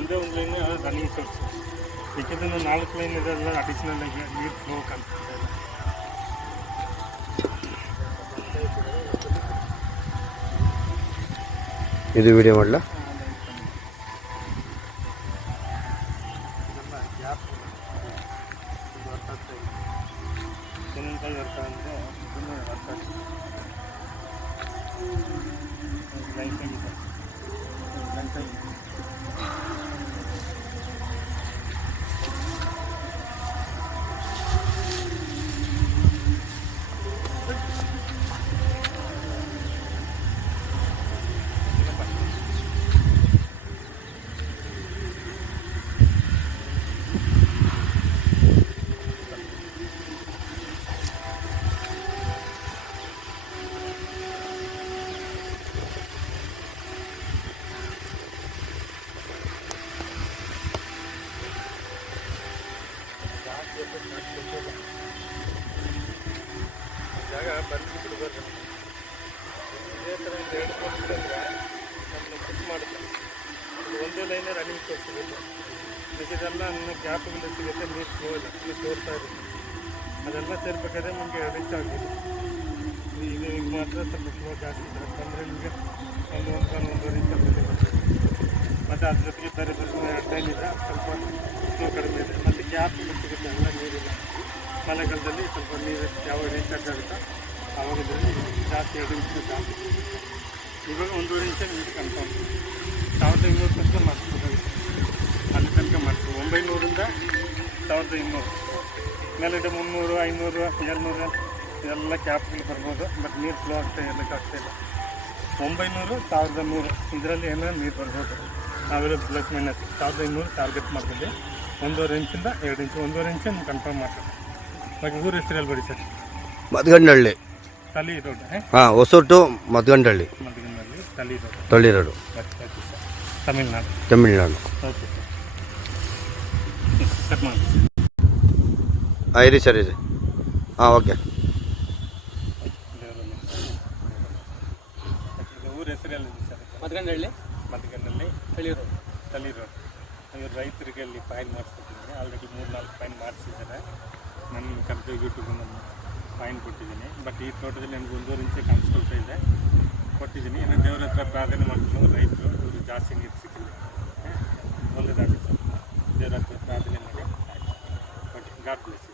ಒಂದೇ ಒಂದು line running source, ಏಕೆಂದರೆ 4 ಲೈನ್ ಇದೆಲ್ಲ ಅಡಿಷ್ನಲ್ ಆಗಿ ನೀರು ಫ್ಲೋ ಕಾಣಿಸ್ತಾ ಇದೆ. ಇದು ವಿಡಿಯೋ ಮಾಡಲ ಗ್ಯಾಪ್ ತೆಂಗಿನಕಾಯಿ ಅರ್ಥ ಅಂದರೆ ಇದನ್ನು ಅರ್ಥ ಲೈಟಾಗಿದೆ ಲೈಟಾಗಿ ಜಾಗ ಬಂದು ಬಿಡಬಾರ್ದು. ಇದೇ ಥರ ಒಂದು 2 ಕೊಟ್ಟಿದ್ರೆ ನಮ್ಮನ್ನು ಫಿಟ್ ಮಾಡುತ್ತೆ. ಒಂದೇ ಲೈನೇ ರನ್ನಿಂಗ್ ಸೋರ್ಸ್ ಸಿಗುತ್ತೆ, ಇದೆಲ್ಲ ನನ್ನ ಗ್ಯಾಪ್ಗಳು ಸಿಗುತ್ತೆ, ನೀರು ಫ್ಲೋ ಇಲ್ಲ, ನೀರು ತೋರ್ತಾ ಇರುತ್ತೆ. ಅದೆಲ್ಲ ಸೇರ್ಬೇಕಾದ್ರೆ ನಿಮಗೆ 2 ಇಂಚ್ ಆಗಿದೆ. ಈಗ ಮಾತ್ರ ಸ್ವಲ್ಪ ಫ್ಲೋ ಜಾಸ್ತಿ ಇದೆ ಅಂದರೆ ನಿಮಗೆ ಒಂದೂವರೆ ಇಂಚ್ ಬರ್ತದೆ. ಮತ್ತು ಅದ್ರ ಜೊತೆಗೆ ಬೇರೆ ಬೇರೆ 2 ಲೈನ್ ಇದೆ, ಸ್ವಲ್ಪ ಫ್ಲೋ ಕಡಿಮೆ ಇದೆ. ಮತ್ತು ಗ್ಯಾಪ್ಗಳು ಸಿಗುತ್ತೆ, ಎಲ್ಲ ನೀರಿಲ್ಲ. ಮಳೆಗಾಲದಲ್ಲಿ ಸ್ವಲ್ಪ ನೀರು ಯಾವಾಗ ರೀಚಾರ್ಜ್ ಆಗುತ್ತೋ ಆವಾಗ ಇದರಲ್ಲಿ ಜಾಸ್ತಿ 2 ಇಂಚ್ ಜಾಸ್ತಿ. ಇವಾಗ 1.5 ಇಂಚ್ ನೀರು ಕನ್ಫರ್ಮ್ 1500 ತನಕ ಮಾಡಿಸ್ಬೇಕಾಗುತ್ತೆ. ಅಲ್ಲಿ ತನಕ ಮಾಡಿಸ್ಬೋದು. 900ರಿಂದ 1200 ಮೇಲಿಡೆ 300, 500, 200 ಇದೆಲ್ಲ ಕ್ಯಾಪ್ಗಳು ಬರ್ಬೋದು. ಬಟ್ ನೀರು ಫ್ಲೋ ಆಗ್ತಾ ಇರಲಿಕ್ಕಾಗ್ತಾಯಿಲ್ಲ. 900, 1100 ಇದರಲ್ಲಿ ಏನೋ ನೀರು ಬರ್ಬೋದು. ನಾವೆಲ್ಲ ಪ್ಲಸ್ ಮೈನಸ್ 1200 ಟಾರ್ಗೆಟ್ ಮಾಡ್ತಿದ್ದೆ. 1.5 ಇಂಚಿಂದ 2 ಇಂಚು, 1.5 ಇಂಚು ನೀವು ಕನ್ಫರ್ಮ್ ಮಾಡ್ತೀವಿ. ಬಾಕಿ ಊರು ಹೆಸರಲ್ಲಿ ಬಡಿ ಸರ್. ಮದ್ಗಂಡಹಳ್ಳಿ ತಳಿ ರೋಡ್. ಹಾಂ, ಹೊಸೂರು ಮದ್ಗಂಡಹಳ್ಳಿ, ಮದ್ಗಂಡಹಳ್ಳಿ ತಳಿ ರೋಡ್, ತಳ್ಳಿ road, okay sir. Tamil Nadu. Okay sir, cut ಮಾಡಿ. ಇರಿ ಸರ್, ಇದೆ. ಹಾಂ, ಓಕೆ. ಊರ ಹೆಸರಲ್ಲಿ ಸರ್ ಮದ್ಗಂಡಹಳ್ಳಿ ತಳಿ ರೋಡ್. ಇವರು ರೈತರಿಗೆ ಅಲ್ಲಿ ಫೈನ್ ಮಾಡಿಸ್ಕೊಟ್ಟಿದ್ದೀನಿ. ಆಲ್ರೆಡಿ 3-4 ಫೈನ್ ಮಾಡಿಸಿದ್ದಾರೆ. ನನ್ನ ಕರೆದು ಯೂಟ್ಯೂಬ್ ನಾನು ಫೈನ್ ಕೊಟ್ಟಿದ್ದೀನಿ. ಬಟ್ ಈ ತೋಟದಲ್ಲಿ ನನಗೆ 1.5 ಇಂಚೆ ಕಾಣಿಸ್ಕೊಳ್ತಾ ಇದೆ, ಕೊಟ್ಟಿದ್ದೀನಿ. ಇನ್ನು ದೇವ್ರ ಹತ್ರ ಪ್ರಾರ್ಥನೆ ಮಾಡ್ಕೊಂಡು ರೈತರು ಇವರು ಜಾಸ್ತಿ ನೀರು ಸಿಕ್ಕಿಲ್ಲ. ಒಳ್ಳೆಯದಾಗಲಿ ಸರ್, ದೇವ್ರ ಹತ್ರ ಪ್ರಾರ್ಥನೆ ಮಾಡಿ. Okay, god bless.